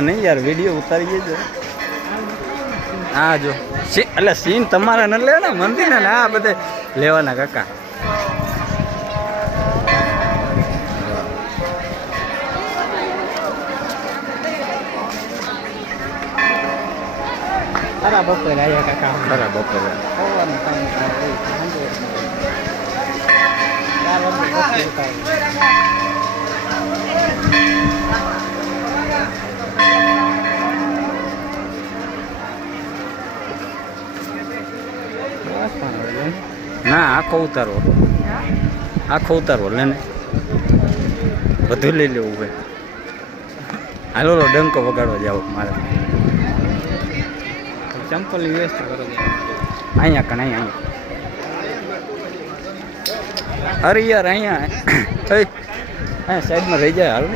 નહીં યાર, વિડીયો ઉતારીએ છે. હા જો એટલે સીન તમારા ન લે ને મંદિર ને આ બધે લેવાના કાકા. ખરા બપોરે આવ્યા કાકા. ખરા બપોરે ના આખો ઉતારવો લે ને બધું લઈ લેવું ભાઈ. હાલો ડંકો વગાડવા જાવ મારે. ચંપલ ની વ્યવસ્થા કરો. અહીંયા કણ અહીંયા અરે યાર અહીંયા સાઈડમાં રહી જાય હાલ.